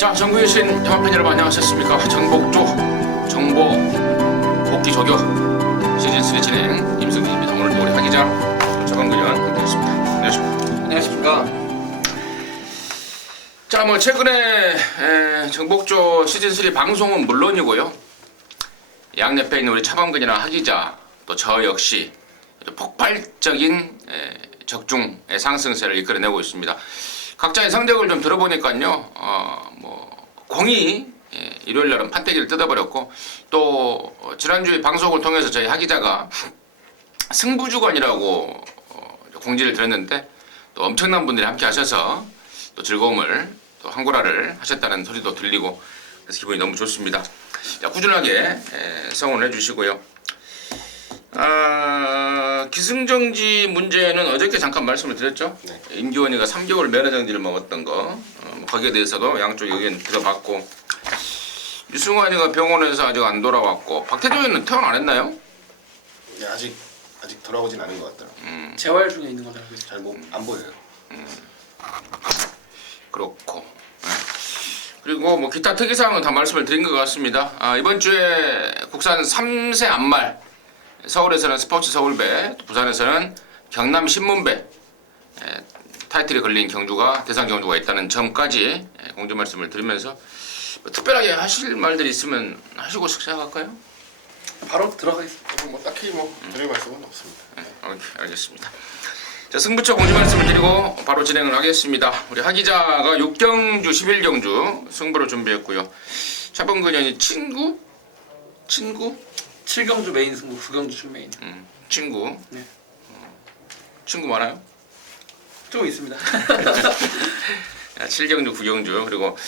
자, 전국에 계신 영화팬 여러분 안녕하셨습니까? 정복조 정보 복귀 저격 시즌3 진행 임승진입니다. 오늘도 우리 하기자 최범근 의원 함께했습니다. 안녕하십니까? 안녕하십니까? 자, 뭐 최근에 정복조 시즌3 방송은 물론이고요, 양옆에 있는 우리 차범근이나 하기자 또 저 역시 폭발적인 적중의 상승세를 이끌어내고 있습니다. 각자의 성적을 좀 들어보니까요, 공이 일요일 날은 판때기를 뜯어버렸고, 또 지난주에 방송을 통해서 저희 하기자가 승부주간이라고 공지를 드렸는데, 또 엄청난 분들이 함께 하셔서 또 즐거움을 또 한고라를 하셨다는 소리도 들리고, 그래서 기분이 너무 좋습니다. 자, 꾸준하게 성원을 해주시고요. 기승정지 문제는 어저께 잠깐 말씀을 드렸죠. 네. 임기원이가 3개월 면허정지를 먹었던 거, 거기에 대해서도 양쪽 의견 들어봤고, 유승환이가 병원에서 아직 안 돌아왔고, 박태종이는 퇴원 안 했나요? 네, 아직 돌아오진 않은 것 같더라고요. 재활 중에 있는 걸로 알고 있어요. 잘 안 보여요. 그렇고, 그리고 뭐 기타 특이사항은 다 말씀을 드린 것 같습니다. 이번 주에 국산 3세 안말, 서울에서는 스포츠 서울배, 부산에서는 경남 신문배 타이틀이 걸린 경주가 대상 경주가 있다는 점까지 공지 말씀을 드리면서, 뭐 특별하게 하실 말들이 있으면 하시고 시작할까요? 바로 들어가겠습니다. 뭐 딱히 드릴 말씀은 없습니다. 오케이, 알겠습니다. 자, 승부처 공지 말씀을 드리고 바로 진행을 하겠습니다. 우리 하기자가 6경주 11경주 승부를 준비했고요. 차범근 의원이 친구? 7경주 메인 승부, 9경주 준메인. 친구. 네. 친구 많아요? 좀 있습니다. 7경주, 9경주, 그리고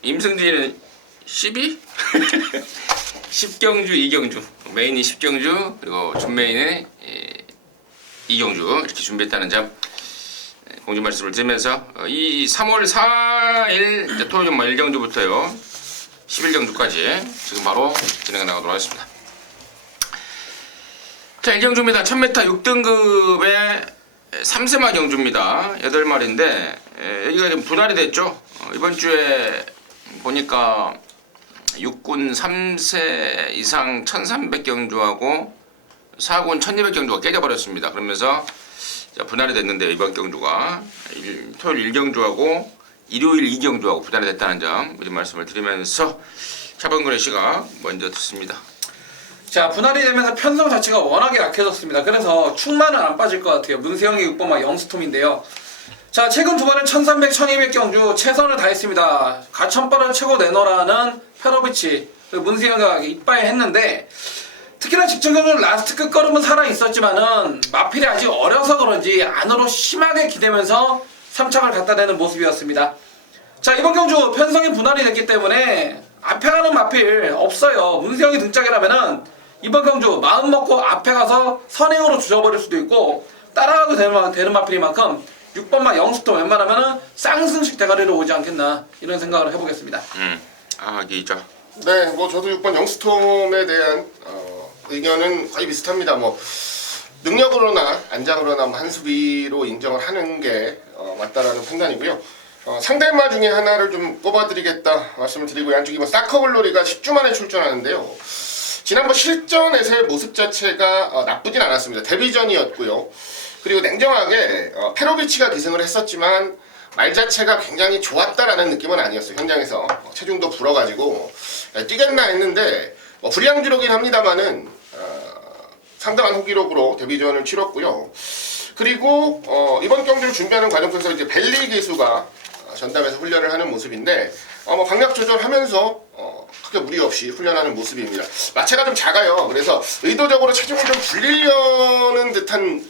임승진은 12? 10경주, 2경주. 메인이 10경주, 그리고 준메인은 2경주 이렇게 준비했다는 점 공지 말씀을 드리면서, 이 3월 4일 토요일 1경주부터요 11경주까지 지금 바로 진행해 나가도록 하겠습니다. 자, 1경주입니다. 1000m 6등급의 3세마 경주입니다. 8마리인데 여기가 좀 분할이 됐죠. 이번 주에 보니까 육군 3세 이상 1300경주하고 4군 1200경주가 깨져버렸습니다. 그러면서 분할이 됐는데, 이번 경주가 토요일 1경주하고 일요일 2경주하고 분할이 됐다는 점 미리 말씀을 드리면서 차범근의 시각 먼저 듣습니다. 자, 분할이 되면서 편성 자체가 워낙에 약해졌습니다. 그래서 충만은 안 빠질 것 같아요. 문세영의 6번마 영스톰인데요. 자, 최근 두 번은 1300, 1200경주 최선을 다했습니다. 가천바를 최고 내놓으라는 페로비치, 문세영가 이빠이했는데, 특히나 직전 경주 라스트 끝걸음은 살아있었지만은 마필이 아직 어려서 그런지 안으로 심하게 기대면서 3착을 갖다 대는 모습이었습니다. 자, 이번 경주 편성이 분할이 됐기 때문에 앞에 가는 마필 없어요. 문세영이 등짝이라면은 이번 경주 마음 먹고 앞에 가서 선행으로 주저버릴 수도 있고, 따라가도 되는 마필이만큼 6번마 영스톰 웬만하면은 쌍승식 대가리로 오지 않겠나, 이런 생각을 해보겠습니다. 기자. 네, 저도 6번 영스톰에 대한 의견은 거의 비슷합니다. 능력으로나 안장으로나 한 수비로 인정을 하는 게 맞다라는 판단이고요. 상대마 중에 하나를 좀 뽑아드리겠다 말씀을 드리고, 양쪽이 사커글로리가 10주 만에 출전하는데요. 지난번 실전에서의 모습 자체가 나쁘진 않았습니다. 데뷔전이었고요. 그리고 냉정하게 페로비치가 기승을 했었지만 말 자체가 굉장히 좋았다라는 느낌은 아니었어요. 현장에서 체중도 불어가지고 뛰겠나 했는데, 불량 기록이긴 합니다만은 상당한 호기록으로 데뷔전을 치렀고요. 그리고 이번 경기를 준비하는 과정 속에서 이제 벨리 기수가 전담해서 훈련을 하는 모습인데, 강약 조절하면서 크게 무리 없이 훈련하는 모습입니다. 마체가 좀 작아요. 그래서 의도적으로 체중을 좀 불리려는 듯한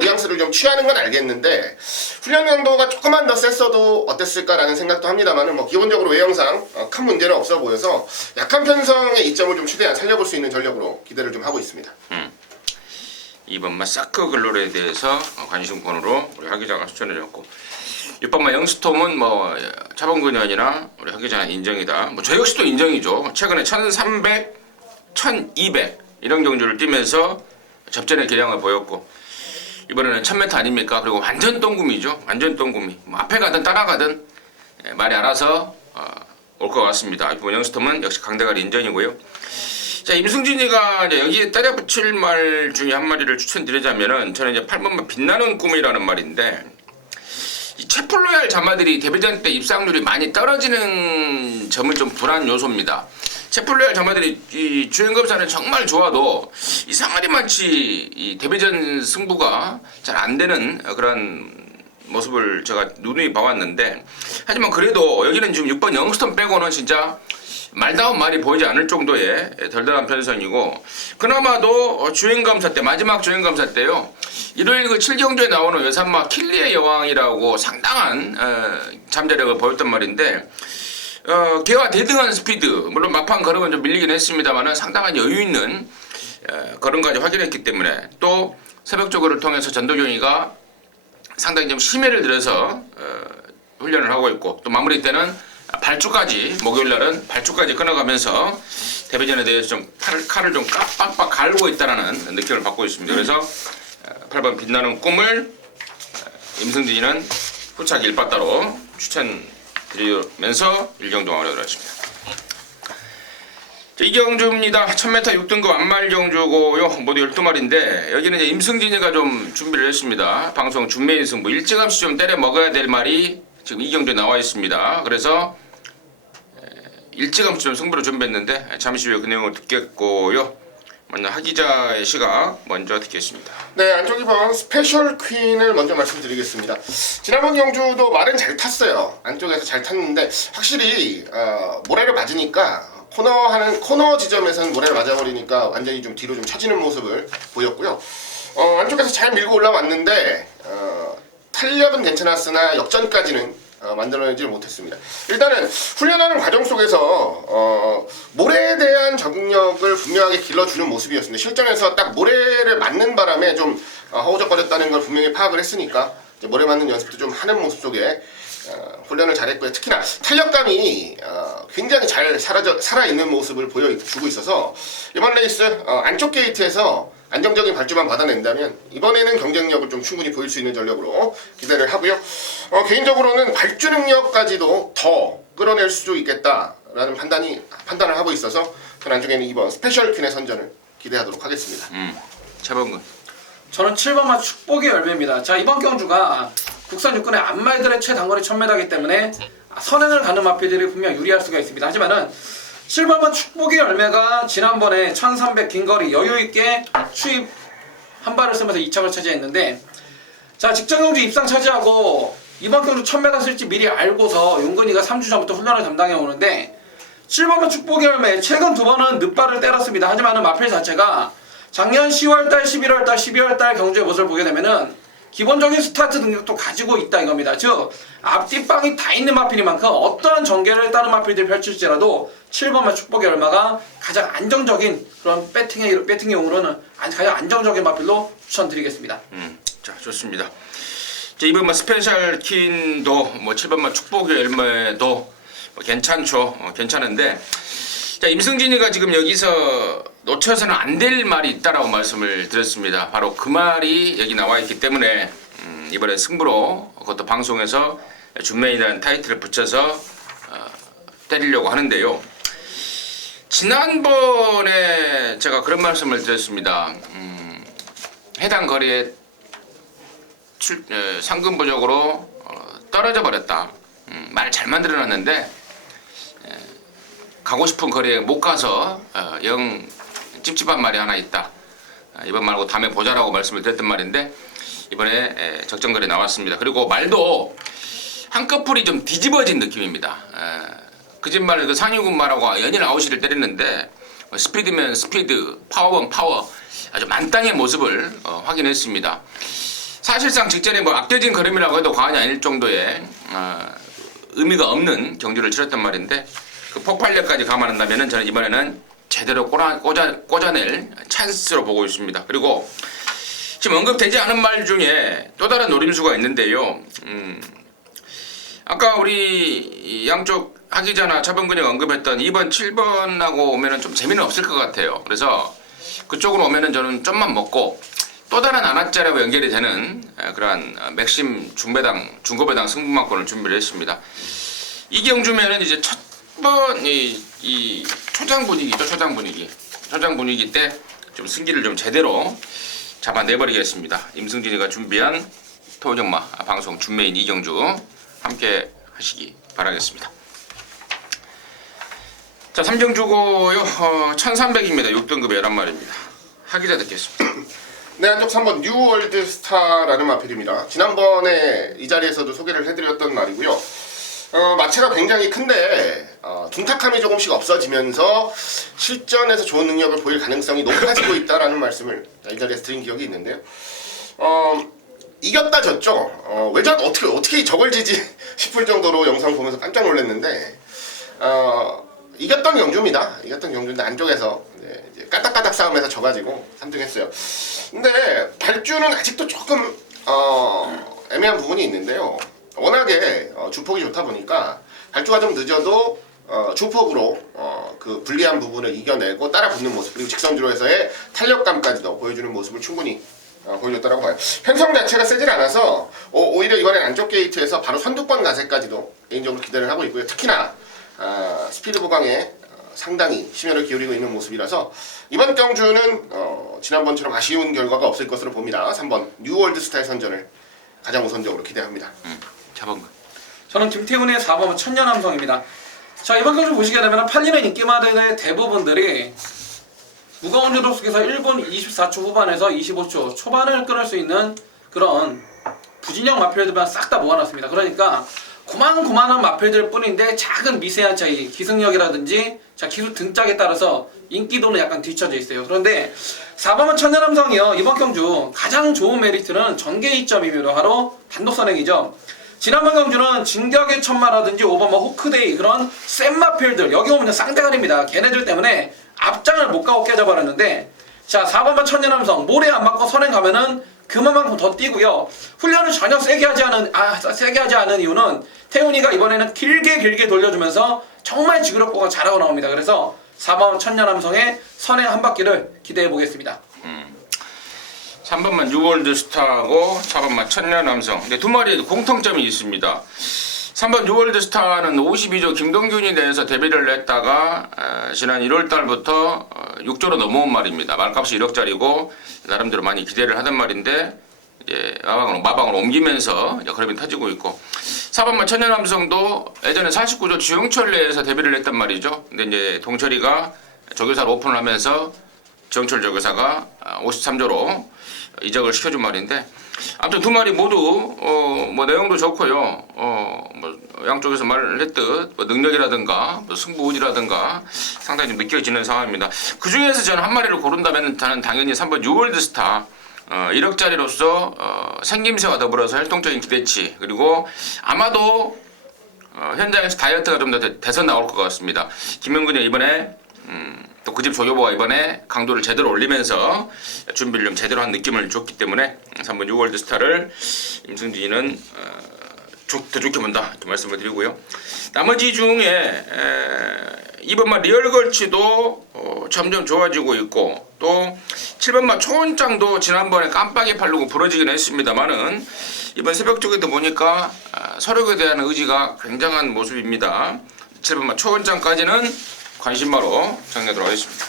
뉘앙스를 좀 취하는 건 알겠는데, 훈련 강도가 조금만 더 셌어도 어땠을까라는 생각도 합니다만은, 기본적으로 외형상 큰 문제는 없어 보여서 약한 편성의 이점을 좀 최대한 살려볼 수 있는 전력으로 기대를 좀 하고 있습니다. 이번마 사커글로리에 대해서 관심권으로 우리 하기자가 추천해 줬고, 6번마 영스톰은 차범근 의원이나 우리 하기자는 인정이다. 저 역시 또 인정이죠. 최근에 1300, 1200 이런 경주를 뛰면서 접전의 기량을 보였고, 이번에는 1000m 아닙니까? 그리고 완전 똥구미죠. 완전 똥구미. 앞에 가든 따라가든 말이 알아서 올 것 같습니다. 이번 영스톰은 역시 강대가리 인정이고요. 자, 임승진이가 이제 여기에 때려 붙일 말 중에 한 마디를 추천드리자면은 저는 이제 8번만 빛나는 꿈이라는 말인데 이 채플로얄 자마들이 데뷔전 때 입상률이 많이 떨어지는 점은 좀 불안 요소입니다. 채플로얄 자마들이 이 주행검사는 정말 좋아도 이상하리 많지 이 데뷔전 승부가 잘 안 되는 그런 모습을 제가 누누이 봐왔는데 하지만 그래도 여기는 지금 6번 영스턴 빼고는 진짜 말다운 말이 보이지 않을 정도의 덜덜한 편성이고 그나마도 주행검사 때 마지막 주행검사 때요 일요일 그 7경주에 나오는 외산마 킬리의 여왕이라고 상당한 잠재력을 보였단 말인데 걔와 대등한 스피드 물론 막판 걸음은 좀 밀리긴 했습니다만 상당한 여유 있는 걸음까지 확인했기 때문에 또 새벽적으로를 통해서 전도경이가 상당히 좀 심혈을 들여서 훈련을 하고 있고 또 마무리 때는 발주까지 목요일날은 발주까지 끊어가면서 데뷔전에 대해서 좀 칼을 좀 빡빡 갈고 있다는 느낌을 받고 있습니다. 그래서 8번 빛나는 꿈을 임승진이는 후착 1빠따로 추천드리면서 일경종하도록 하겠습니다. 이경주입니다. 1000m 6등급 안말 경주고요. 모두 12마리인데 여기는 이제 임승진이가 좀 준비를 했습니다. 방송 준메인 승부 일찌감치 좀 때려 먹어야 될 말이 지금 이경주에 나와 있습니다. 그래서 일찌감치 좀 승부를 준비했는데 잠시 후에 그 내용을 듣겠고요. 먼저 하기자의 시각 먼저 듣겠습니다. 네, 안쪽 2번 스페셜 퀸을 먼저 말씀드리겠습니다. 지난번 경주도 말은 잘 탔어요. 안쪽에서 잘 탔는데 확실히 모래를 맞으니까 코너 지점에서는 모래를 맞아버리니까 완전히 좀 뒤로 좀 처지는 모습을 보였고요. 안쪽에서 잘 밀고 올라왔는데 탄력은 괜찮았으나 역전까지는 만들어내지 못했습니다. 일단은 훈련하는 과정 속에서 모래에 대한 적응력을 분명하게 길러주는 모습이었습니다. 실전에서 딱 모래를 맞는 바람에 좀 허우적거렸다는 걸 분명히 파악을 했으니까 이제 모래 맞는 연습도 좀 하는 모습 속에 훈련을 잘했고요. 특히나 탄력감이 굉장히 잘 살아있는 모습을 보여주고 있어서 이번 레이스 안쪽 게이트에서 안정적인 발주만 받아낸다면 이번에는 경쟁력을 좀 충분히 보일 수 있는 전력으로 기대를 하고요. 개인적으로는 발주 능력까지도 더 끌어낼 수 있겠다라는 판단을 하고 있어서 저는 안쪽에는 이번 스페셜 퀸의 선전을 기대하도록 하겠습니다. 최범근. 저는 7번마 축복의 열매입니다. 자, 이번 경주가 국산 육군의 안말들의 최단거리 1000m이기 때문에 선행을 가는 마필들이 분명 유리할 수가 있습니다. 하지만은 7번마 축복의 열매가 지난번에 1300 긴거리 여유있게 추입 한 발을 쓰면서 2착을 차지했는데 자, 직전 경주 입상 차지하고 이번 경주 1000m 쓸지 미리 알고서 용근이가 3주 전부터 훈련을 담당해 오는데 7번마 축복의 열매 최근 2번은 늦발을 때렸습니다. 하지만은 마필 자체가 작년 10월달, 11월달, 12월달 경주의 모습을 보게 되면은 기본적인 스타트 능력도 가지고 있다 이겁니다. 즉 앞뒷방이 다 있는 마필이만큼 어떠한 전개를 다른 마필들이 펼칠지라도 7번마 축복의 얼마가 가장 안정적인 그런 배팅용으로는 가장 안정적인 마필로 추천드리겠습니다. 자, 좋습니다. 자, 이번 스페셜 퀸도 뭐 7번마 축복의 열매도 뭐 괜찮죠. 괜찮은데 자, 임승진이가 지금 여기서 놓쳐서는 안 될 말이 있다라고 말씀을 드렸습니다. 바로 그 말이 여기 나와 있기 때문에 이번에 승부로 그것도 방송에서 준메이라는 타이틀을 붙여서 때리려고 하는데요. 지난번에 제가 그런 말씀을 드렸습니다. 해당 거리에 상근부적으로 떨어져 버렸다. 말 잘 만들어놨는데 가고 싶은 거리에 못 가서 영 찝찝한 말이 하나 있다. 이번 말고 다음에 보자라고 말씀을 드렸던 말인데 이번에 적정거리 나왔습니다. 그리고 말도 한꺼풀이 좀 뒤집어진 느낌입니다. 거짓말을 그 상위군 말하고 연일 아웃시를 때렸는데 스피드면 스피드, 파워면 파워 아주 만땅의 모습을 확인했습니다. 사실상 직전에 뭐 악겨진 걸음이라고 해도 과언이 아닐 정도의 의미가 없는 경주를 치렀단 말인데 그 폭발력까지 감안한다면 저는 이번에는 제대로 꽂아낼 찬스로 보고 있습니다. 그리고 지금 언급되지 않은 말 중에 또 다른 노림수가 있는데요. 아까 우리 양쪽 하기자나 차범근이가 언급했던 2번, 7번하고 오면은 좀 재미는 없을 것 같아요. 그래서 그쪽으로 오면은 저는 좀만 먹고 또 다른 안압자라고 연결이 되는 그러한 맥심 중고배당 승부만권을 준비를 했습니다. 이 경주면은 이제 첫 번 이 초장 분위기죠. 초장 분위기 때 좀 승기를 좀 제대로 잡아내버리겠습니다. 임승진이가 준비한 토종마 방송 준메인 이경주 함께 하시기 바라겠습니다. 자, 3경주고요. 1300입니다. 6등급의 11마리입니다. 하기자 듣겠습니다. 네, 한쪽 3번 뉴월드 스타라는 마필입니다. 지난번에 이 자리에서도 소개를 해드렸던 말이고요. 마체가 굉장히 큰데 둔탁함이 조금씩 없어지면서 실전에서 좋은 능력을 보일 가능성이 높아지고 있다라는 말씀을 이 자리에서 드린 기억이 있는데요. 이겼다 졌죠. 왜 어떻게 저걸 지지 싶을 정도로 영상 보면서 깜짝 놀랐는데 이겼던 경주입니다. 이겼던 경주인데 안쪽에서 이제 까딱까딱 싸움에서 져가지고 3등 했어요. 근데 발주는 아직도 조금 애매한 부분이 있는데요. 워낙에 주폭이 좋다 보니까 발주가 좀 늦어도 주폭으로 그 불리한 부분을 이겨내고 따라붙는 모습, 그리고 직선주로에서의 탄력감까지도 보여주는 모습을 충분히 보여줬다고 봐요. 편성 자체가 세질 않아서 오히려 이번엔 안쪽 게이트에서 바로 선두권 가세까지도 개인적으로 기대를 하고 있고요. 특히나 스피드 보강에 상당히 심혈을 기울이고 있는 모습이라서 이번 경주는 지난번처럼 아쉬운 결과가 없을 것으로 봅니다. 3번 뉴월드 스타의 선전을 가장 우선적으로 기대합니다. 자본금. 저는 김태훈의 4번 천년함성입니다. 자, 이번 경주 보시게 되면 팔리는 인기마들의 대부분들이 무거운 주도 속에서 1분 24초 후반에서 25초 초반을 끊을 수 있는 그런 부진형 마필들만 싹 다 모아놨습니다. 그러니까 고만고만한 마필들 뿐인데 작은 미세한 차이, 기승력이라든지 기술 등짝에 따라서 인기도는 약간 뒤처져 있어요. 그런데 4번은 천년함성이요. 이번 경주 가장 좋은 메리트는 전개이점이므로 바로 단독 선행이죠. 지난번 경주는 진격의 천마라든지 5번마 호크데이 그런 센 마필들 여기 오면 쌍대가리입니다. 걔네들 때문에 앞장을 못 가고 깨져버렸는데 자 4번마 천년함성 모래 안 맞고 선행 가면은 그만큼 더 뛰고요. 훈련을 전혀 세게 하지 않은 이유는 태훈이가 이번에는 길게 돌려주면서 정말 지그럽고 잘하고 나옵니다. 그래서 4번 천년함성의 선행 한 바퀴를 기대해 보겠습니다. 3번만 뉴월드 스타하고 4번만 천년남성. 근데 두 마리에도 공통점이 있습니다. 3번 뉴월드 스타는 52조 김동균이 내에서 데뷔를 했다가 지난 1월달부터 6조로 넘어온 말입니다. 말값이 1억짜리고 나름대로 많이 기대를 하던 말인데 이제 마방으로 옮기면서 흐름이 터지고 있고 4번만 천년남성도 예전에 49조 주영철 내에서 데뷔를 했단 말이죠. 근데 이제 동철이가 조교사를 오픈을 하면서 주영철 조교사가 53조로 이적을 시켜준 말인데 아무튼 두 마리 모두 뭐 내용도 좋고요. 뭐 양쪽에서 말을 했듯 뭐 능력이라든가 뭐 승부운이라든가 상당히 좀 느껴지는 상황입니다. 그 중에서 저는 한 마리를 고른다면 저는 당연히 3번 뉴월드 스타 1억짜리로서 생김새와 더불어서 활동적인 기대치 그리고 아마도 현장에서 다이어트가 좀 더 돼서 나올 것 같습니다. 김영근이 이번에 또 그 집 조교보가 이번에 강도를 제대로 올리면서 준비를 좀 제대로 한 느낌을 줬기 때문에 3번 뉴월드 스타를 임승진이는 더 좋게 본다 이렇게 말씀을 드리고요. 나머지 중에 2번마 리얼걸치도 점점 좋아지고 있고 또 7번마 초원장도 지난번에 깜빡이 팔르고 부러지긴 했습니다만은 이번 새벽 쪽에도 보니까 서력에 대한 의지가 굉장한 모습입니다. 7번마 초원장까지는 관심마로 정리하도록 하겠습니다.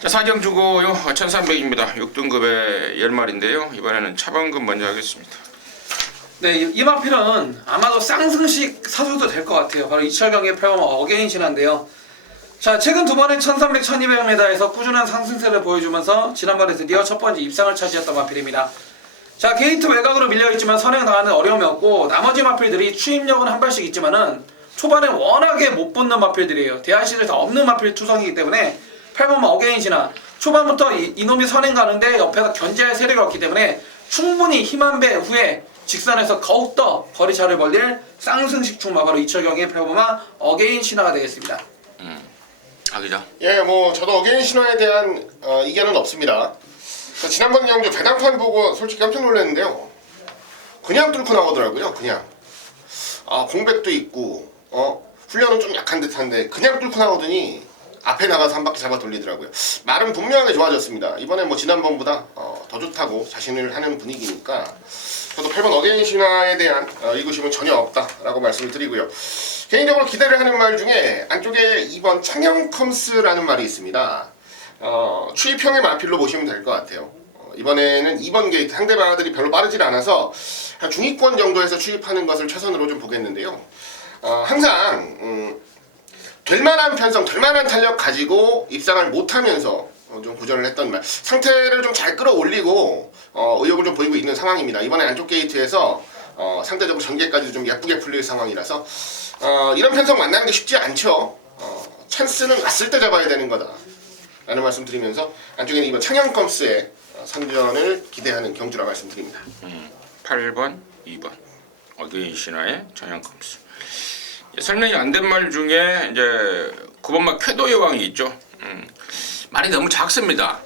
자, 4경주고요. 1300입니다. 6등급의 10마리인데요. 이번에는 차범근 먼저 하겠습니다. 네, 이 마필은 아마도 쌍승식 사서도 될 것 같아요. 바로 이철경의 8번 어게인 신화인데요. 자, 최근 두 번의 1300, 1200m에서 꾸준한 상승세를 보여주면서 지난번에 드디어 첫 번째 입상을 차지했던 마필입니다. 자, 게이트 외곽으로 밀려있지만 선행당하는 어려움이 없고 나머지 마필들이 추임력은 한 발씩 있지만은 초반에 워낙에 못 붙는 마필들이에요. 대한시를 다 없는 마필 투성이기 때문에 8번 어게인 신화 초반부터 이놈이 선행 가는데 옆에서 견제할 세력이 없기 때문에 충분히 힘 한 배 후에 직선에서 더욱더 거리차를 벌릴 쌍승식 충마 바로 이철경의 8번마 어게인 신화가 되겠습니다. 하기자. 예, 뭐 저도 어게인 신화에 대한 이견은 없습니다. 지난번 경주 배당판 보고 솔직히 깜짝 놀랐는데요. 그냥 뚫고 나오더라고요. 그냥 공백도 있고 훈련은 좀 약한 듯한데 그냥 뚫고 나오더니 앞에 나가서 한 바퀴 잡아 돌리더라고요. 말은 분명하게 좋아졌습니다. 이번에 뭐 지난번보다 더 좋다고 자신을 하는 분위기니까 저도 8번 어게인 신화에 대한 의구심은 전혀 없다라고 말씀을 드리고요. 개인적으로 기대를 하는 말 중에 안쪽에 2번 창영컴스라는 말이 있습니다. 추입형의 마필로 보시면 될 것 같아요. 이번에는 2번 게이트 상대방들이 별로 빠르질 않아서 한 중위권 정도에서 추입하는 것을 최선으로 좀 보겠는데요. 항상 될만한 편성, 될만한 탄력 가지고 입상을 못하면서 좀 고전을 했던 말, 상태를 좀 잘 끌어올리고 의욕을 좀 보이고 있는 상황입니다. 이번에 안쪽 게이트에서 상대적으로 전개까지 좀 예쁘게 풀릴 상황이라서 이런 편성 만나는 게 쉽지 않죠. 찬스는 왔을 때 잡아야 되는 거다 라는 말씀 드리면서 안쪽에는 이번 창영컴스의 선전을 기대하는 경주라 말씀드립니다. 8번, 2번 어게인 신화의 창영컴스. 설명이 안 된 말 중에 이제 9번마 쾌도 여왕이 있죠. 말이 너무 작습니다.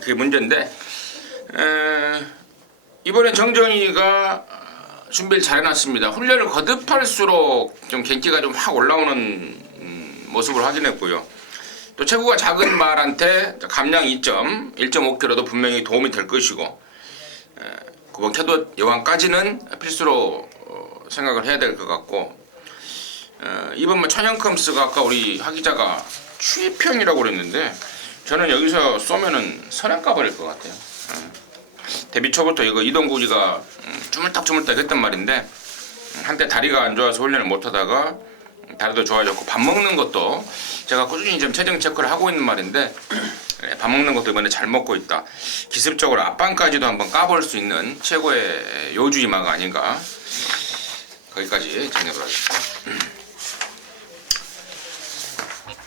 그게 문제인데 이번에 정정이가 준비를 잘 해놨습니다. 훈련을 거듭할수록 좀 gen기가 좀 확 올라오는 모습을 확인했고요. 또 체구가 작은 말한테 감량 1.5kg도 분명히 도움이 될 것이고 9번 쾌도 여왕까지는 필수로 생각을 해야 될 것 같고 이번 뭐 천연컴스가 아까 우리 하 기자가 추입형이라고 그랬는데 저는 여기서 쏘면은 선행가 버릴 것 같아요. 데뷔 초부터 이거 이동국이가 주물딱주물딱 했단 말인데 한때 다리가 안 좋아서 훈련을 못하다가 다리도 좋아졌고 밥 먹는 것도 제가 꾸준히 좀 체중 체크를 하고 있는 말인데 밥 먹는 것도 이번에 잘 먹고 있다. 기습적으로 앞방까지도 한번 까볼 수 있는 최고의 요주이마가 아닌가. 거기까지 정리를 하겠습니다.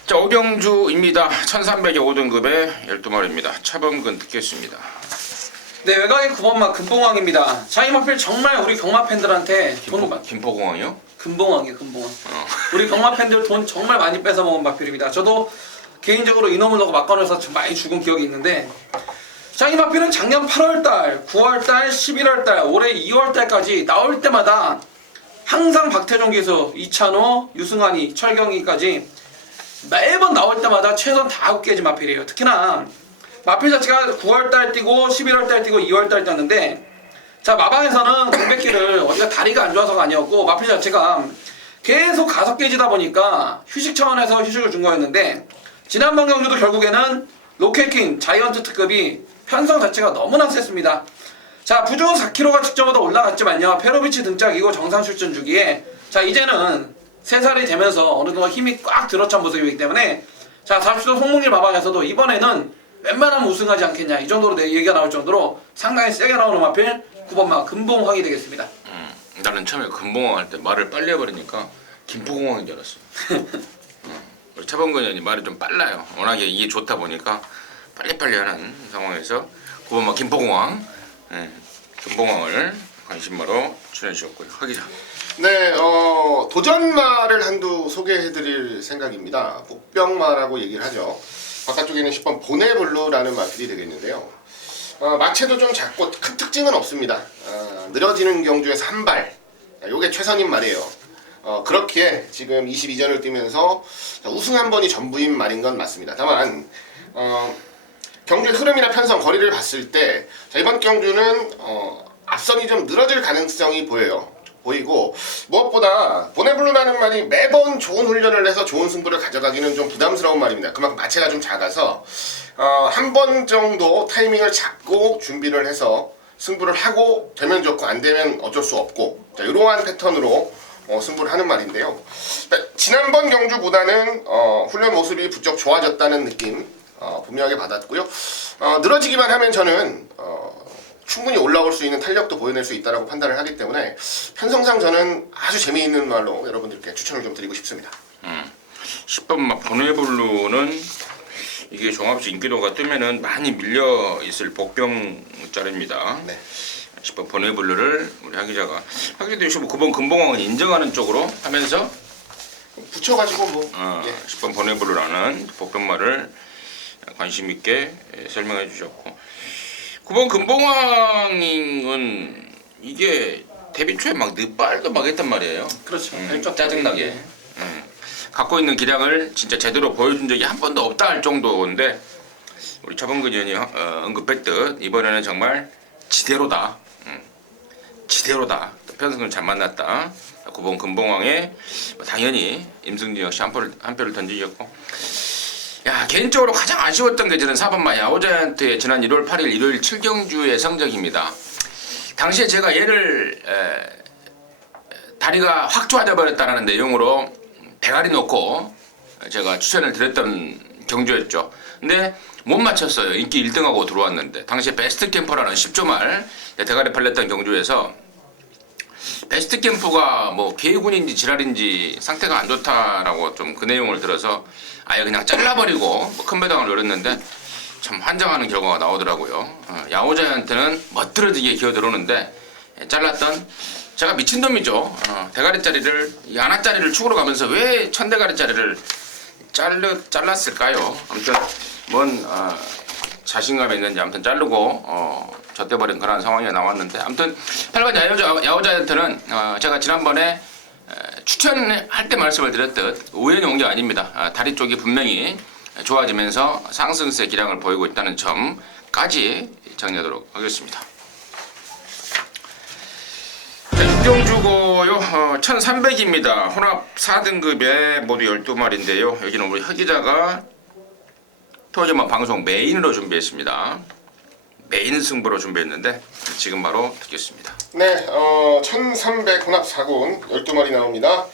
자, 오경주입니다. 1300의 5등급의 12마리입니다. 차범근 듣겠습니다. 네, 외곽의 9번마 금봉왕입니다. 자, 이 마필 정말 우리 경마 팬들한테 김포공항이요? 금봉왕이에요, 금봉왕. 우리 경마 팬들 돈 정말 많이 뺏어 먹은 마필입니다. 저도 개인적으로 이놈을 넣고 막건에서 좀 많이 죽은 기억이 있는데, 자, 이 마필은 작년 8월달, 9월달, 11월달, 올해 2월달까지 나올 때마다 항상 박태종 기수, 이찬호, 유승환이, 철경이까지 매번 나올 때마다 최선 다하고 깨진 마필이에요. 특히나 마필 자체가 9월달 뛰고 11월달 뛰고 2월달 뛰었는데, 자, 마방에서는 공백기를 어디가 다리가 안 좋아서가 아니었고 마필 자체가 계속 가속 깨지다 보니까 휴식 차원에서 휴식을 준 거였는데, 지난번 경주도 결국에는 로켓킹 자이언트 특급이 편성 자체가 너무나 셌습니다. 자, 부중 4kg가 직전보다 올라갔지만요, 페로비치 등짝이고 정상 출전 주기에 자, 이제는 3살이 되면서 어느 정도 힘이 꽉 들어찬 모습이기 때문에, 자, 40도 송몽길 마방에서도 이번에는 웬만하면 우승하지 않겠냐, 이 정도로 내 얘기가 나올 정도로 상당히 세게 나오는 마필 9번마 금봉황이 되겠습니다. 나는 처음에 금봉왕 할 때 말을 빨리 해버리니까 김포공항인 줄 알았어. 우리 차범근 의원이 말이 좀 빨라요. 워낙에 이게 좋다 보니까 빨리빨리 하는 상황에서 9번마 김포공항, 금봉왕을 관심마로 출연해 주셨고요. 하 기자. 네, 도전마를 한두 소개해드릴 생각입니다. 복병마라고 얘기를 하죠. 바깥쪽에는 10번 보네블루라는 마필이 되겠는데요. 마체도 좀 작고 큰 특징은 없습니다. 느려지는 경주에서 한 발, 요게 최선인 말이에요. 그렇기에 지금 22전을 뛰면서 우승 한 번이 전부인 말인 건 맞습니다. 다만 경주의 흐름이나 편성, 거리를 봤을 때 이번 경주는 앞선이 좀 늘어질 가능성이 보이고, 무엇보다 보네블루라는 말이 매번 좋은 훈련을 해서 좋은 승부를 가져가기는 좀 부담스러운 말입니다. 그만큼 마체가 좀 작아서 한 번 정도 타이밍을 잡고 준비를 해서 승부를 하고 되면 좋고 안 되면 어쩔 수 없고, 자, 이러한 패턴으로 승부를 하는 말인데요. 지난번 경주보다는 훈련 모습이 부쩍 좋아졌다는 느낌 분명하게 받았고요. 늘어지기만 하면 저는 충분히 올라올 수 있는 탄력도 보여낼 수 있다고 판단을 하기 때문에 편성상 저는 아주 재미있는 말로 여러분들께 추천을 좀 드리고 싶습니다. 10번 막 보네블루는 이게 종합시 인기도가 뜨면은 많이 밀려 있을 복병짜리입니다. 네. 10번 보네블루를 우리 하 기자가 하기도 9번 금봉왕은 인정하는 쪽으로 하면서 붙여가지고 뭐 10번 보네블루라는 복병말을 관심 있게 설명해 주셨고, 9번 금봉왕은 이게 데뷔 초에 막 늦발도 막 했단 말이에요. 그렇죠. 짜증나게. 갖고 있는 기량을 진짜 제대로 보여준 적이 한 번도 없다 할 정도인데 우리 차범근 의원이 언급했듯 이번에는 정말 지대로다. 지대로다. 편성을 잘 만났다. 9번 금봉왕에 당연히 임승진 역시 한 표를 던지셨고, 야, 개인적으로 가장 아쉬웠던 게 저는 4번마 야오자이언트의 지난 1월 8일 일요일 7경주의 성적입니다. 당시에 제가 얘를 다리가 확 좋아져 버렸다는 내용으로 대가리 놓고 제가 추천을 드렸던 경주였죠. 근데 못 맞췄어요. 인기 1등하고 들어왔는데 당시에 베스트 캠퍼라는 10조 말 대가리 팔렸던 경주에서 베스트 캠프가 뭐 개군인지 지랄인지 상태가 안 좋다라고 좀 그 내용을 들어서 아예 그냥 잘라버리고 뭐 큰 배당을 노렸는데 참 환장하는 결과가 나오더라고요. 야오자이언트는 멋들어지게 기어들어오는데 잘랐던 제가 미친놈이죠. 대가리짜리를 이 하나짜리를 축으로 가면서 왜 1000대가리짜리를 잘랐을까요? 아무튼 뭔 자신감이 있는지 아무튼 자르고 젖대버린 그런 상황이 나왔는데, 아무튼 8번 야오자이언트는 제가 지난번에 추천할 때 말씀을 드렸듯 우연히 온 게 아닙니다. 다리 쪽이 분명히 좋아지면서 상승세 기량을 보이고 있다는 점까지 정리하도록 하겠습니다. 자, 육경주고요. 1300입니다. 혼합 4등급에 모두 12마리인데요. 여기는 우리 허기자가 토요일만 방송 메인으로 준비했습니다. 메인 승부로 준비했는데 지금 바로 듣겠습니다. 네, 1300 혼합 4군 12마리 나옵니다.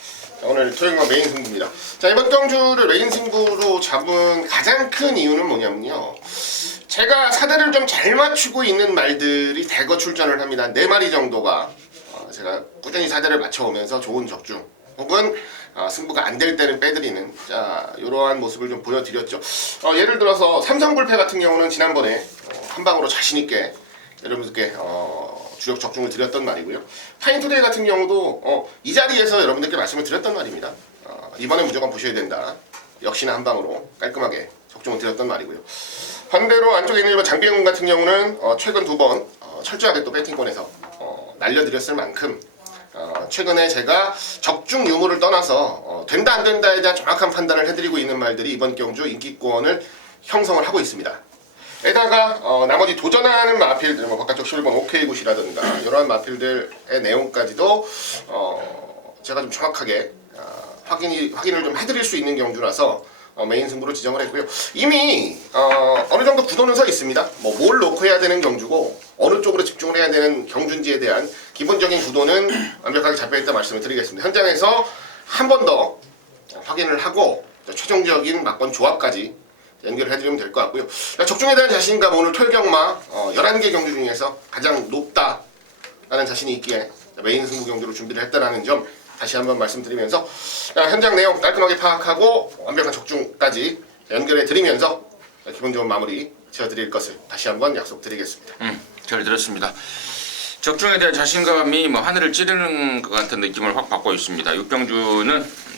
자, 오늘 토요일만 메인 승부입니다. 자, 이번 경주를 메인 승부로 잡은 가장 큰 이유는 뭐냐면요, 제가 사대를 좀 잘 맞추고 있는 말들이 대거 출전을 합니다. 4마리 정도가 제가 꾸준히 사대를 맞춰오면서 좋은 적중 혹은 승부가 안 될 때는 빼드리는, 자, 이러한 모습을 좀 보여드렸죠. 예를 들어서 삼성불패 같은 경우는 지난번에 한 방으로 자신있게 여러분들께 주력 적중을 드렸던 말이고요. 파인투데이 같은 경우도 이 자리에서 여러분들께 말씀을 드렸던 말입니다. 이번에 무조건 보셔야 된다. 역시나 한 방으로 깔끔하게 적중을 드렸던 말이고요. 반대로 안쪽에 있는 1번 장비행군 같은 경우는 최근 2번 철저하게 또 배팅권에서 날려드렸을 만큼 최근에 제가 적중 유무를 떠나서 된다 안 된다에 대한 정확한 판단을 해드리고 있는 말들이 이번 경주 인기권을 형성을 하고 있습니다. 에다가 나머지 도전하는 마필들, 뭐 바깥쪽 11번 OK굿이라든가 이러한 마필들의 내용까지도 제가 좀 정확하게 확인을 좀 해드릴 수 있는 경주라서 메인 승부로 지정을 했고요. 이미 어느 정도 구도는 서 있습니다. 뭘 놓고 해야 되는 경주고 어느 쪽으로 집중을 해야 되는 경주인지에 대한 기본적인 구도는 완벽하게 잡혀있다 말씀을 드리겠습니다. 현장에서 한 번 더 확인을 하고 최종적인 막권 조합까지 연결을 해드리면 될 것 같고요. 적중에 대한 자신감, 오늘 토요경마 11개 경주 중에서 가장 높다라는 자신이 있기에 메인 승부 경주로 준비를 했다는 점 다시 한번 말씀드리면서 현장 내용 깔끔하게 파악하고 완벽한 적중까지 연결해 드리면서 기분 좋은 마무리 지어드릴 것을 다시 한번 약속드리겠습니다. 잘 들었습니다. 적중에 대한 자신감이 뭐 하늘을 찌르는 것 같은 느낌을 확 받고 있습니다.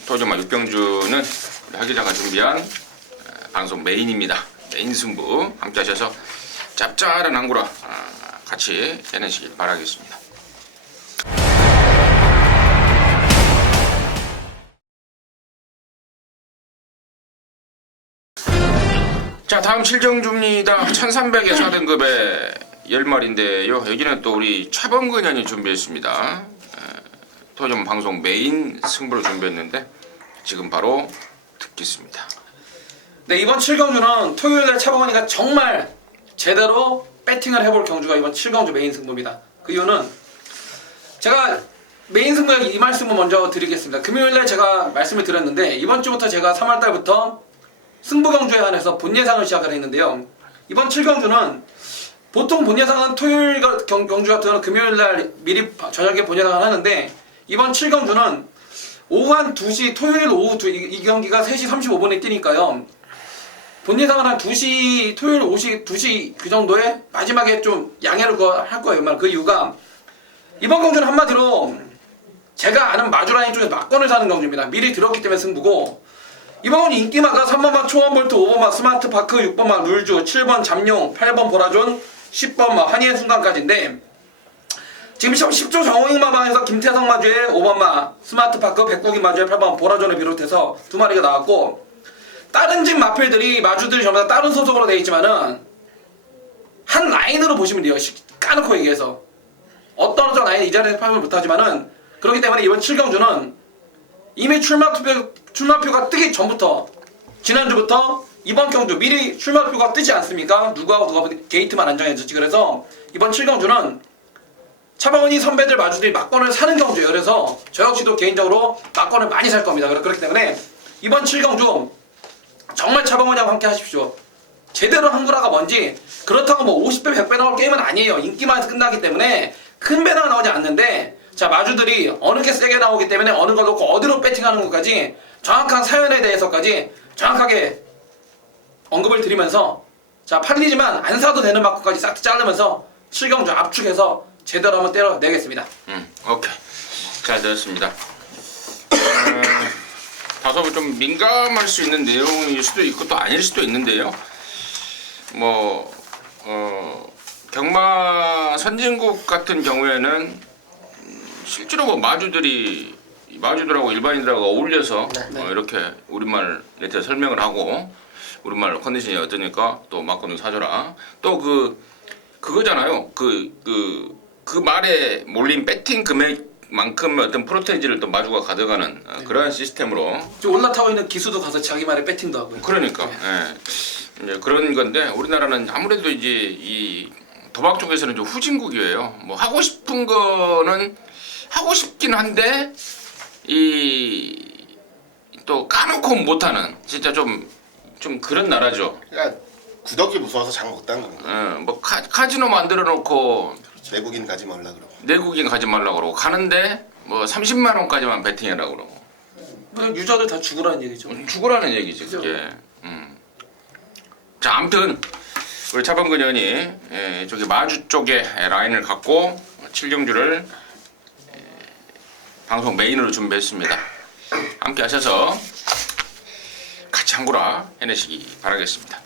토요일마 6경주는 하기자가 준비한 방송 메인입니다. 메인 승부 함께 하셔서 짭짤한 항구라 같이 해내시길 바라겠습니다. 자, 다음 7경주입니다. 1300의 4등급의 10마리인데요. 여기는 또 우리 차범근 의원이 준비했습니다. 토요일 방송 메인 승부를 준비했는데 지금 바로 듣겠습니다. 네, 이번 7경주는 토요일날 차범근이가 정말 제대로 배팅을 해볼 경주가 이번 7경주 메인 승부입니다. 그 이유는 제가 메인 승부에 이 말씀을 먼저 드리겠습니다. 금요일날 제가 말씀을 드렸는데 이번 주부터 제가 3월달부터 승부 경주에 한해서 본 예상을 시작을 했는데요. 이번 7경주는 보통 본 예상은 토요일 경주 같은 경우는 금요일날 미리 저녁에 본 예상을 하는데 이번 7경주는 오후 한 2시, 토요일 오후 이 경기가 3시 35분에 뛰니까요. 본 예상은 한 2시, 토요일 2시 그 정도에 마지막에 좀 양해를 할 거예요. 그 이유가 이번 경주는 한마디로 제가 아는 마주라인 쪽에서 막권을 사는 경주입니다. 미리 들었기 때문에 승부고, 이번 인기마가 3번마 초원볼트, 5번마 스마트파크, 6번마 룰주, 7번 잠룡, 8번 보라존, 10번마 한이의 순간까지인데, 지금 10조 정호익마방에서 김태성 마주의 5번마, 스마트파크 백국이 마주의 8번 보라존을 비롯해서 2마리가 나왔고, 다른 집 마필들이 마주들이 전부 다 다른 소속으로 되어 있지만은 한 라인으로 보시면 돼요. 까놓고 얘기해서 어떤 라인 이 자리에서 파악을 못하지만은, 그렇기 때문에 이번 7경주는 이미 출마표가 뜨기 전부터, 지난주부터 이번 경주 미리 출마표가 뜨지 않습니까? 누가 게이트만 안정해졌지. 그래서 이번 7경주는 차범근이 선배들 마주들이 막권을 사는 경주예요. 그래서 저 역시도 개인적으로 막권을 많이 살 겁니다. 그렇기 때문에 이번 7경주 정말 차범근이하고 함께 하십시오. 제대로 한구라가 뭔지, 그렇다고 뭐 50배 100배 나올 게임은 아니에요. 인기만 해서 끝나기 때문에 큰 배당 나오지 않는데, 자, 마주들이 어느 게 세게 나오기 때문에 어느 걸 놓고 어디로 배팅하는 것까지 정확한 사연에 대해서까지 정확하게 언급을 드리면서, 자, 팔리지만 안 사도 되는 만큼까지 싹 자르면서 7경주 압축해서 제대로 한번 때려내겠습니다. 오케이. 잘 들었습니다. 다소 좀 민감할 수 있는 내용일 수도 있고 또 아닐 수도 있는데요. 경마 선진국 같은 경우에는 실제로 뭐 마주들하고 일반인들하고 어울려서 이렇게 우리말 네트에 설명을 하고, 우리말 컨디션이 어떠니까 또 막걸리 사줘라. 또 그거잖아요. 그 말에 몰린 배팅 금액만큼의 어떤 프로테이지를 또 마주가 가져가는 그러한 시스템으로 지금 올라타고 있는 기수도 가서 자기 말에 배팅도 하고. 그러니까 이제 그런 건데, 우리나라는 아무래도 이제 이 도박 쪽에서는 좀 후진국이에요. 뭐 하고 싶은 거는 하고 싶긴 한데 또 까놓고 못하는, 진짜 좀 그런 나라죠. 그러니까 구더기 무서워서 장 못단 겁니다. 뭐 카지노 만들어 놓고 내국인 가지 말라 그러고. 내국인 가지 말라 그러고 가는데 뭐 30만 원까지만 베팅해라 그러고. 유저들 다 죽으라는 얘기죠. 죽으라는 얘기지 그게. 자, 아무튼 우리 차범근 의원이 저기 마주 쪽에 라인을 갖고 7경주를 방송 메인으로 준비했습니다. 함께 하셔서 같이 한구라 해내시기 바라겠습니다.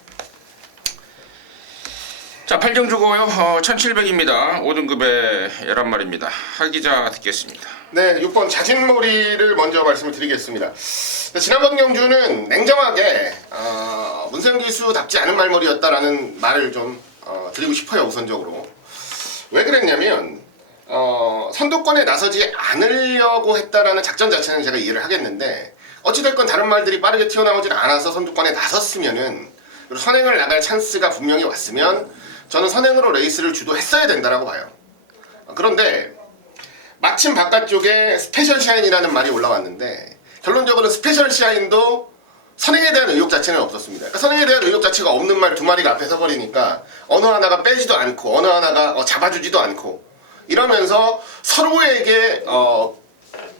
자, 8경주고요. 1700입니다. 5등급의 11마리입니다. 하기자 듣겠습니다. 네, 6번 자진몰이를 먼저 말씀을 드리겠습니다. 지난번 경주는 냉정하게 문세영 기수답지 않은 말머리였다라는 말을 좀 드리고 싶어요. 우선적으로 왜 그랬냐면 선두권에 나서지 않으려고 했다라는 작전 자체는 제가 이해를 하겠는데, 어찌됐건 다른 말들이 빠르게 튀어나오질 않아서 선두권에 나섰으면은, 그리고 선행을 나갈 찬스가 분명히 왔으면 저는 선행으로 레이스를 주도했어야 된다라고 봐요. 그런데 마침 바깥쪽에 스페셜 샤인이라는 말이 올라왔는데, 결론적으로 스페셜 샤인도 선행에 대한 의욕 자체는 없었습니다. 그러니까 선행에 대한 의욕 자체가 없는 말 2마리가 앞에 서버리니까 어느 하나가 빼지도 않고 어느 하나가 잡아주지도 않고 이러면서 서로에게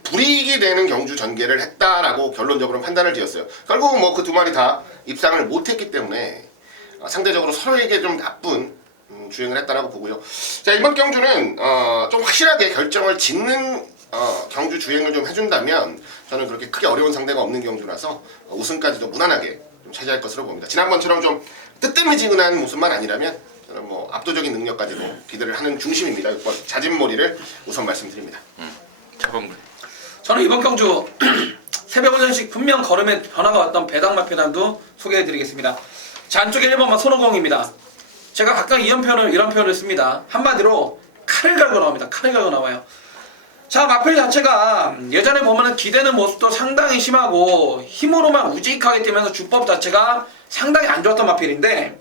불이익이 되는 경주 전개를 했다라고 결론적으로 판단을 지었어요. 결국은 뭐 그 2마리 다 입상을 못했기 때문에 상대적으로 서로에게 좀 나쁜 주행을 했다라고 보고요. 자, 이번 경주는 좀 확실하게 결정을 짓는 경주 주행을 좀 해준다면 저는 그렇게 크게 어려운 상대가 없는 경주라서 우승까지도 무난하게 좀 차지할 것으로 봅니다. 지난번처럼 좀 뜨뜨미지근한 모습만 아니라면 저는 뭐 압도적인 능력까지도 기대를 하는 중심입니다. 6번 자진몰이를 우선 말씀드립니다. 차범근. 저는 이번 경주 새벽 훈련식 분명 걸음에 변화가 왔던 배당 마표단도 소개해드리겠습니다. 자, 안쪽에 1번만 손오공입니다. 제가 각각 이런 표현을 씁니다. 한마디로 칼을 갈고 나옵니다. 칼을 갈고 나와요. 자, 마필 자체가 예전에 보면은 기대는 모습도 상당히 심하고 힘으로만 우직하게 뛰면서 주법 자체가 상당히 안 좋았던 마필인데,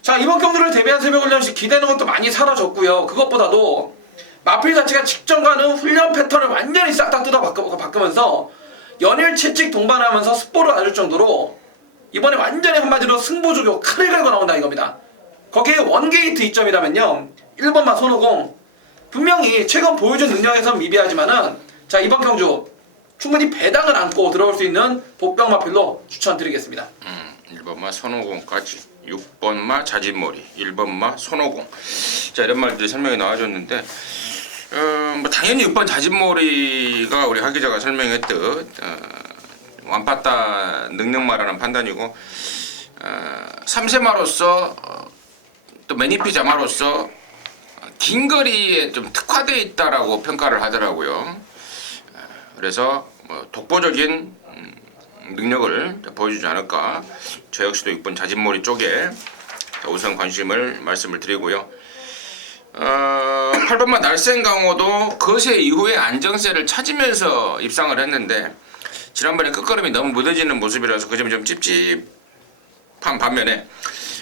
자, 이번 경주를 대비한 새벽 훈련식 기대는 것도 많이 사라졌고요. 그것보다도 마필 자체가 직전 가는 훈련 패턴을 완전히 싹 다 뜯어 바꾸면서 연일 채찍 동반하면서 스포를 알릴 정도로 이번에 완전히 한마디로 승부조교 칼을 갈고 나온다 이겁니다. 거기에 원게이트 이점이라면요, 1번만 손오공, 분명히 최근 보여준 능력에선 미비하지만은, 자, 이번 경주 충분히 배당을 안고 들어올 수 있는 복병 마필로 추천드리겠습니다. 1번마 손오공까지, 6번마 자진몰이, 1번마 손오공. 자, 이런 말들이 설명이 나와줬는데, 뭐 당연히 6번 자진몰이가 우리 하 기자가 설명했듯 완파따 능력마라는 판단이고, 3세마로서 또 매니피자마로서 긴 거리에 좀 특화되어 있다라고 평가를 하더라고요. 그래서 뭐 독보적인 능력을 보여주지 않을까. 저 역시도 6번 자진몰이 쪽에 우선 관심을 말씀을 드리고요. 8번만 날쌘강호도 거세 이후에 안정세를 찾으면서 입상을 했는데 지난번에 끝걸음이 너무 무뎌지는 모습이라서 그 점이 좀 찝찝한 반면에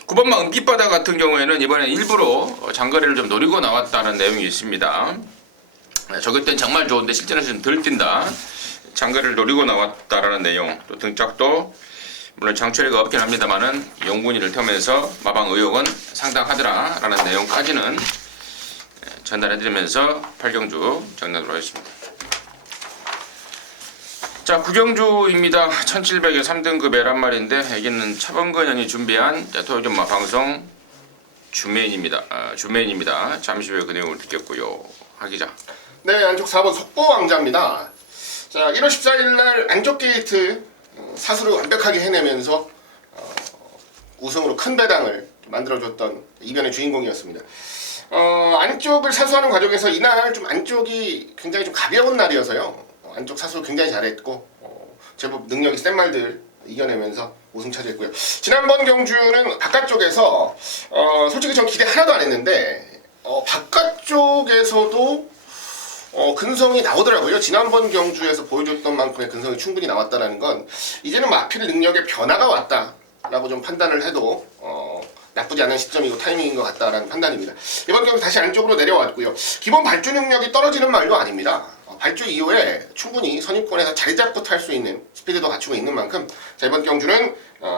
9번만 은빛바다 같은 경우에는 이번에 일부러 장거리를 좀 노리고 나왔다는 내용이 있습니다. 저기 땐 정말 좋은데 실제는 좀 덜 뛴다. 장거리를 노리고 나왔다라는 내용. 또 등짝도 물론 장처리가 없긴 합니다만은 용군이를 태우면서 마방 의욕은 상당하더라라는 내용까지는 전달해드리면서 8경주 정리하도록 하겠습니다. 자, 9경주입니다. 1700에 3등급 L1마리인데 여기는 차범근현이 준비한 토요일마 방송 주메인입니다. 잠시 후에 그 내용을 듣겠고요. 하기자. 네, 안쪽 4번 속보왕자입니다. 자, 1월 14일 날 안쪽 게이트 사수를 완벽하게 해내면서 우승으로 큰 배당을 만들어줬던 이변의 주인공이었습니다. 안쪽을 사수하는 과정에서 이날 좀 안쪽이 굉장히 좀 가벼운 날이어서요. 안쪽 사수 굉장히 잘했고 제법 능력이 센 말들 이겨내면서 우승 차지했고요. 지난번 경주는 바깥쪽에서 솔직히 전 기대 하나도 안 했는데 바깥쪽에서도 근성이 나오더라고요. 지난번 경주에서 보여줬던 만큼의 근성이 충분히 나왔다는 건 이제는 마필 능력의 변화가 왔다라고 좀 판단을 해도 나쁘지 않은 시점이고 타이밍인 것 같다라는 판단입니다. 이번 경주 다시 안쪽으로 내려왔고요. 기본 발주 능력이 떨어지는 말도 아닙니다. 발주 이후에 충분히 선입권에서 자리 잡고 탈 수 있는 스피드도 갖추고 있는 만큼 자, 이번 경주는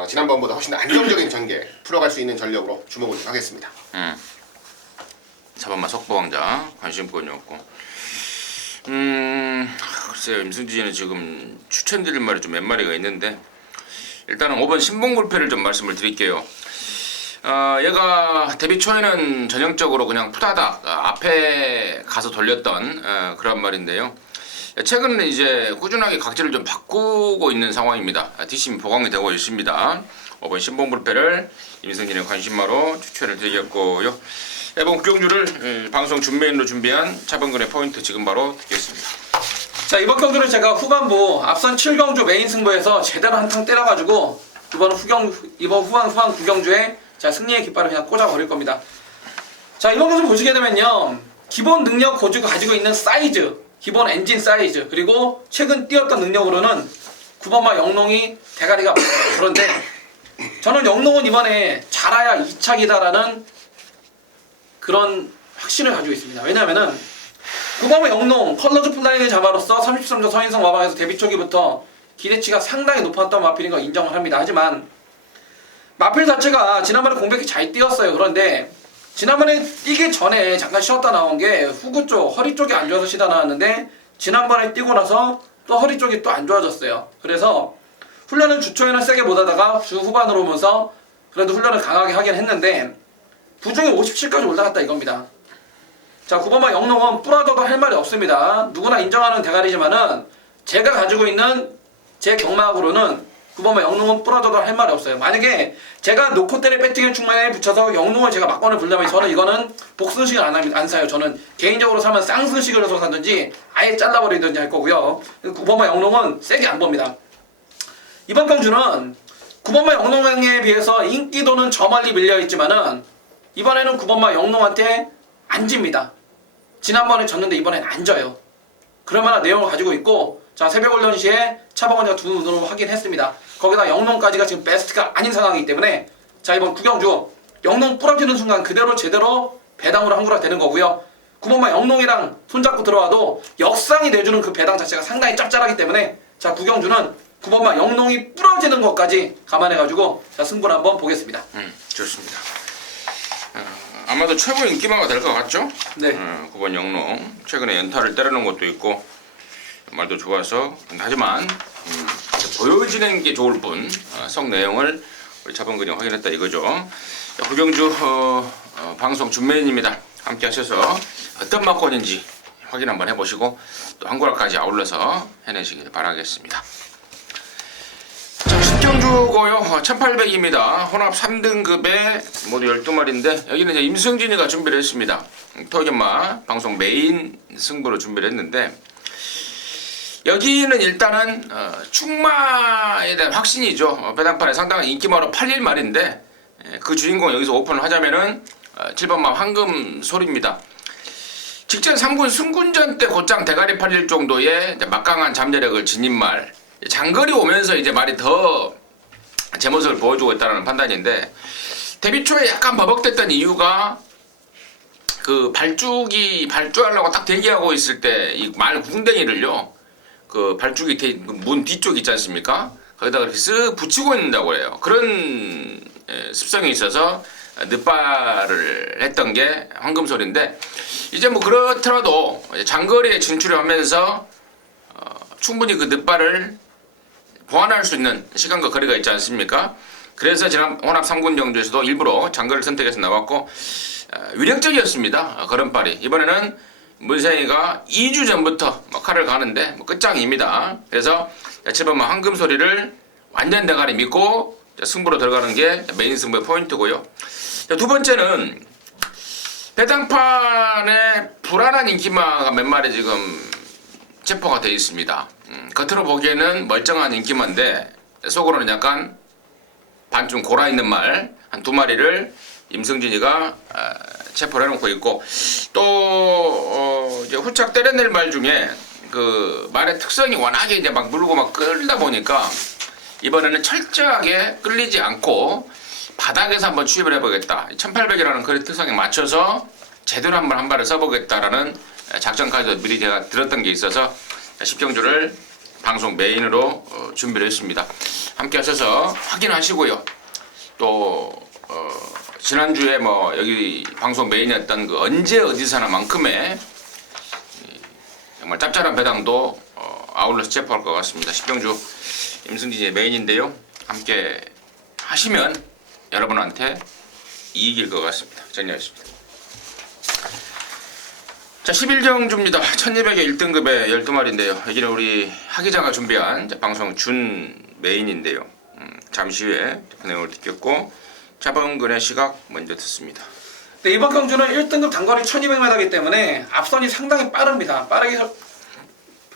지난번보다 훨씬 더 안정적인 전개 풀어갈 수 있는 전력으로 주목을 하겠습니다. 4번마 속보왕자 관심권이었고 글쎄요, 임승진이는 지금 추천드릴 말이 좀 몇 마리가 있는데 일단은 5번 신봉불패를 좀 말씀을 드릴게요. 얘가 데뷔 초에는 전형적으로 그냥 푸다닥 앞에 가서 돌렸던 그런 말인데요. 최근에 이제 꾸준하게 각질을 좀 바꾸고 있는 상황입니다. 뒷심이 보강이 되고 있습니다. 5번 신봉불패를 임승진의 관심마로 추천을 드리겠고요. 이번 구경주를 방송 준메인으로 준비한 차범근의 포인트 지금 바로 듣겠습니다. 자, 이번 경주는 제가 후반부 앞선 7경주 메인 승부에서 제대로 한탕 때려가지고 이번 후반 9경주에 자, 승리의 깃발을 그냥 꽂아버릴 겁니다. 자, 이번 경주 보시게 되면요, 기본 능력 가지고 있는 사이즈, 기본 엔진 사이즈, 그리고 최근 뛰었던 능력으로는 9번마 영농이 대가리가 많아요. 그런데 저는 영농은 이번에 잘해야 2착이다라는 그런 확신을 가지고 있습니다. 왜냐면은 9번마 영농 컬러즈 플라잉을 잡아로서 33조 서인성 마방에서 데뷔 초기부터 기대치가 상당히 높았던 마필인 거 인정을 합니다. 하지만 마필 자체가 지난번에 공백이 잘 뛰었어요. 그런데 지난번에 뛰기 전에 잠깐 쉬었다 나온 게 후구 쪽, 허리 쪽이 안 좋아서 쉬다 나왔는데 지난번에 뛰고 나서 또 허리 쪽이 또 안 좋아졌어요. 그래서 훈련을 주초에는 세게 못하다가 주 후반으로 오면서 그래도 훈련을 강하게 하긴 했는데 부중이 57까지 올라갔다 이겁니다. 자, 9번마 영농은 뿌라져도 할 말이 없습니다. 누구나 인정하는 대가리지만은 제가 가지고 있는 제 경마학으로는 9번마 영농은 뿌라져도 할 말이 없어요. 만약에 제가 놓고 때릴 배팅의 충만에 붙여서 영농을 제가 막건을 불려면 저는 이거는 복순식을 안 사요. 저는 개인적으로 사면 쌍순식을 해서 사든지 아예 잘라버리든지 할 거고요. 9번마 영농은 세게 안 봅니다. 이번 경주는 9번마 영농에 비해서 인기도는 저 멀리 밀려있지만은 이번에는 9번마 영농한테 안 집니다. 지난번에 졌는데 이번엔 안 져요. 그럴 만한 내용을 가지고 있고, 자, 새벽 훈련 시에 차범근이가 두 눈으로 확인했습니다. 거기다 영농까지가 지금 베스트가 아닌 상황이기 때문에 자, 이번 구경주 영농 부러지는 순간 그대로 제대로 배당으로 한구라 되는 거고요. 9번마 영농이랑 손잡고 들어와도 역상이 내주는 그 배당 자체가 상당히 짭짤하기 때문에 자, 구경주는 9번마 영농이 부러지는 것까지 감안해가지고 자, 승부를 한번 보겠습니다. 좋습니다. 아마도 최고 인기마가 될 것 같죠? 네. 9번 영농 최근에 연타를 때려놓은 것도 있고 말도 좋아서 하지만 보여지는 게 좋을 뿐 성 내용을 우리 차범근이 확인했다 이거죠. 구경주 방송 준메인입니다. 함께 하셔서 어떤 막권인지 확인 한번 해보시고 또 한구라까지 아울러서 해내시길 바라겠습니다. 자, 신경주 경주고요. 1800입니다. 혼합 3등급에 모두 12마리인데 여기는 이제 임승진이가 준비를 했습니다. 토견마 방송 메인 승부로 준비를 했는데 여기는 일단은 축마에 대한 확신이죠. 배당판에 상당한 인기마로 팔릴 말인데 그 주인공 여기서 오픈을 하자면은 7번마 황금소리입니다. 직전 3군 승군전 때 곧장 대가리 팔릴 정도의 막강한 잠재력을 지닌 말, 장거리 오면서 이제 말이 더 제 모습을 보여주고 있다는 판단인데 데뷔 초에 약간 버벅댔던 이유가 그 발주하려고 딱 대기하고 있을 때 이 말 궁뎅이를요 그 발주기 문 뒤쪽 있지 않습니까? 거기다가 이렇게 쓱 붙이고 있는다고 해요. 그런 습성이 있어서 늦발을 했던 게 황금소리인데 이제 뭐 그렇더라도 장거리에 진출을 하면서 충분히 그 늦발을 보완할 수 있는 시간과 거리가 있지 않습니까? 그래서 지난 혼합 3군 경주에서도 일부러 장거리를 선택해서 나왔고 위력적이었습니다. 걸음발이. 이번에는 문세영이가 2주 전부터 칼을 가는데 끝장입니다. 그래서 7번마 황금소리를 완전 대가리 믿고 승부로 들어가는 게 메인 승부의 포인트고요. 두 번째는 배당판에 불안한 인기마가 몇 마리 지금 체포가 되어 있습니다. 겉으로 보기에는 멀쩡한 인기마인데 속으로는 약간 반쯤 골아있는 말 한 2마리를 임승진이가 체포를 해놓고 있고 또 이제 후착 때려낼 말 중에 그 말의 특성이 워낙에 이제 막 물고 막 끌다 보니까 이번에는 철저하게 끌리지 않고 바닥에서 한번 추입을 해보겠다. 1800이라는 그 특성에 맞춰서 제대로 한번 한 발을 써보겠다라는 작전까지도 미리 제가 들었던 게 있어서 10경주를 방송 메인으로 준비를 했습니다. 함께 하셔서 확인하시고요. 또 지난주에 뭐 여기 방송 메인이었던 그 언제 어디서나만큼의 정말 짭짤한 배당도 아울러서 체포할 것 같습니다. 10경주 임승진의 메인인데요. 함께 하시면 여러분한테 이익일 것 같습니다. 정리하겠습니다. 자, 11경주입니다. 1200의 1등급의 12마리인데요. 여기는 우리 하기자가 준비한 방송 준 메인인데요. 잠시 후에 그 내용을 듣겠고 차범근의 시각 먼저 듣습니다. 네, 이번 경주는 1등급 단거리 1200m이기 때문에 앞선이 상당히 빠릅니다. 빠르게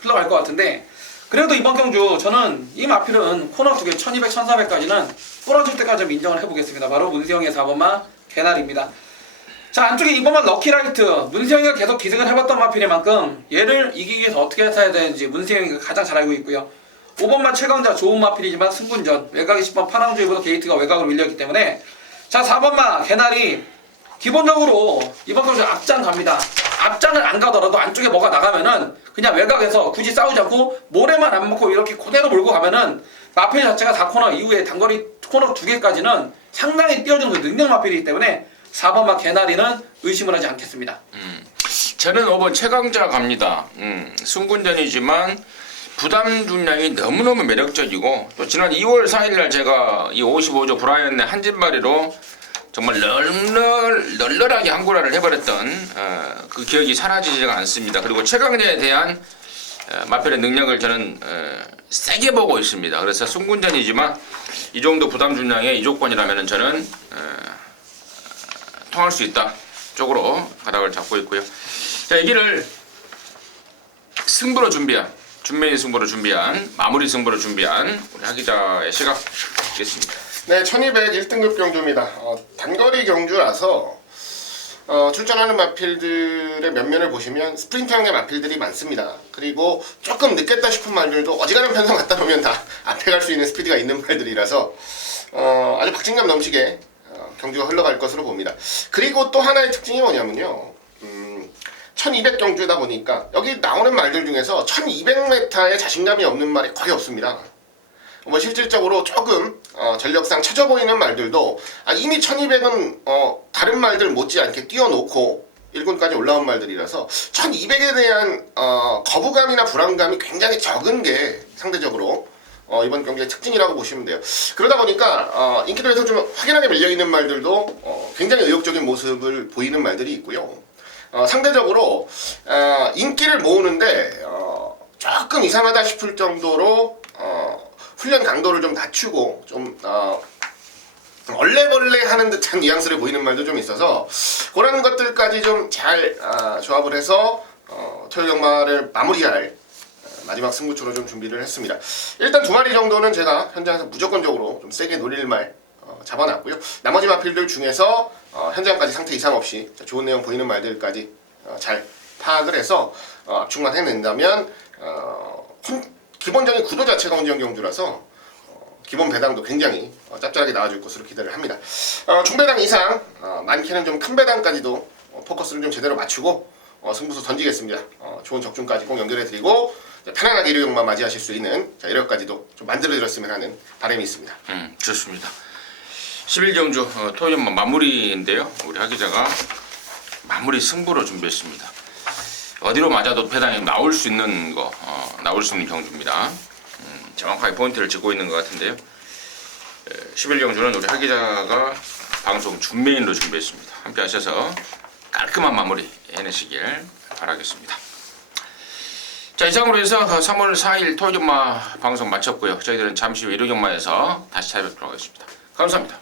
흘러갈 것 같은데 그래도 이번 경주 저는 이 마필은 코너 2개 1200, 1400까지는 부러질 때까지 좀 인정을 해보겠습니다. 바로 문세영의 4번마 개나리입니다. 자, 안쪽에 2번마 럭키라이트. 문세영이가 계속 기승을 해봤던 마필인 만큼 얘를 이기기 위해서 어떻게 해야 되는지 문세영이가 가장 잘 알고 있고요. 5번마 최강자 좋은 마필이지만 승군전 외곽 20번 파랑주의보다 게이트가 외곽으로 밀렸기 때문에 자, 4번마 개나리 기본적으로 이번 경주 앞장 갑니다. 앞장을 안 가더라도 안쪽에 뭐가 나가면은 그냥 외곽에서 굳이 싸우지 않고 모래만 안 먹고 이렇게 그대로 몰고 가면은 마필 자체가 4코너 이후에 단거리 코너 2개까지는 상당히 뛰어주는 그 능력 마필이기 때문에 4번마 개나리는 의심을 하지 않겠습니다. 저는 5번 최강자 갑니다. 승군전이지만 부담 중량이 너무너무 매력적이고 또 지난 2월 4일날 제가 이 55조 브라이언의 한진마리로 정말 널널하게 한구라를 해버렸던 그 기억이 사라지지가 않습니다. 그리고 최강자에 대한 마필의 능력을 저는 세게 보고 있습니다. 그래서 승군전이지만 이 정도 부담 중량의 이조권이라면 저는 통할 수 있다 쪽으로 가닥을 잡고 있고요. 자, 여기를 승부로 준비한 준메인 승부로 준비한 마무리 승부로 준비한 우리 하기자의 시각 듣겠습니다. 네, 1200 1등급 경주입니다. 단거리 경주라서 출전하는 마필들의 면면을 보시면 스프린트형의 마필들이 많습니다. 그리고 조금 늦겠다 싶은 말들도 어지간한 편성 갖다 놓으면 다 앞에 갈 수 있는 스피드가 있는 말들이라서 아주 박진감 넘치게 경주가 흘러갈 것으로 봅니다. 그리고 또 하나의 특징이 뭐냐면요. 1200 경주다 보니까 여기 나오는 말들 중에서 1200m에 자신감이 없는 말이 거의 없습니다. 뭐 실질적으로 조금 전력상 처져 보이는 말들도 이미 1200은 다른 말들 못지않게 뛰어놓고 1군까지 올라온 말들이라서 1200에 대한 거부감이나 불안감이 굉장히 적은 게 상대적으로 이번 경기의 특징이라고 보시면 돼요. 그러다 보니까 인기도에서 좀 확연하게 밀려있는 말들도 굉장히 의욕적인 모습을 보이는 말들이 있고요. 상대적으로 인기를 모으는데 조금 이상하다 싶을 정도로 훈련 강도를 좀 낮추고 좀 얼레벌레 하는 듯한 뉘앙스를 보이는 말도 좀 있어서 그런 것들까지 좀 잘 조합을 해서 토요일 경마를 마무리할 마지막 승부처로 좀 준비를 했습니다. 일단 2마리 정도는 제가 현장에서 무조건적으로 좀 세게 노릴 말 잡아놨고요. 나머지 마필들 중에서 현장까지 상태 이상 없이 좋은 내용 보이는 말들까지 잘 파악을 해서 압축만 해낸다면 기본적인 구도 자체가 혼재형 경주라서 기본 배당도 굉장히 짭짤하게 나와줄 것으로 기대를 합니다. 중배당 이상 많게는 좀 큰 배당까지도 포커스를 좀 제대로 맞추고 승부수 던지겠습니다. 좋은 적중까지 꼭 연결해드리고 편안하게 일요일만 맞이하실 수 있는 이력까지도 좀 만들어드렸으면 하는 바람이 있습니다. 좋습니다. 11경주 토요일 마무리인데요. 우리 하 기자가 마무리 승부로 준비했습니다. 어디로 맞아도 배당이 나올 수 있는 나올 수 있는 경주입니다. 정확하게 포인트를 짚고 있는 것 같은데요. 11경주는 우리 하 기자가 방송 준메인으로 준비했습니다. 함께 하셔서 깔끔한 마무리 해내시길 바라겠습니다. 자, 이상으로 해서 3월 4일 토요일 경마 방송 마쳤고요. 저희들은 잠시 후 일요 경마에서 다시 찾아뵙도록 하겠습니다. 감사합니다.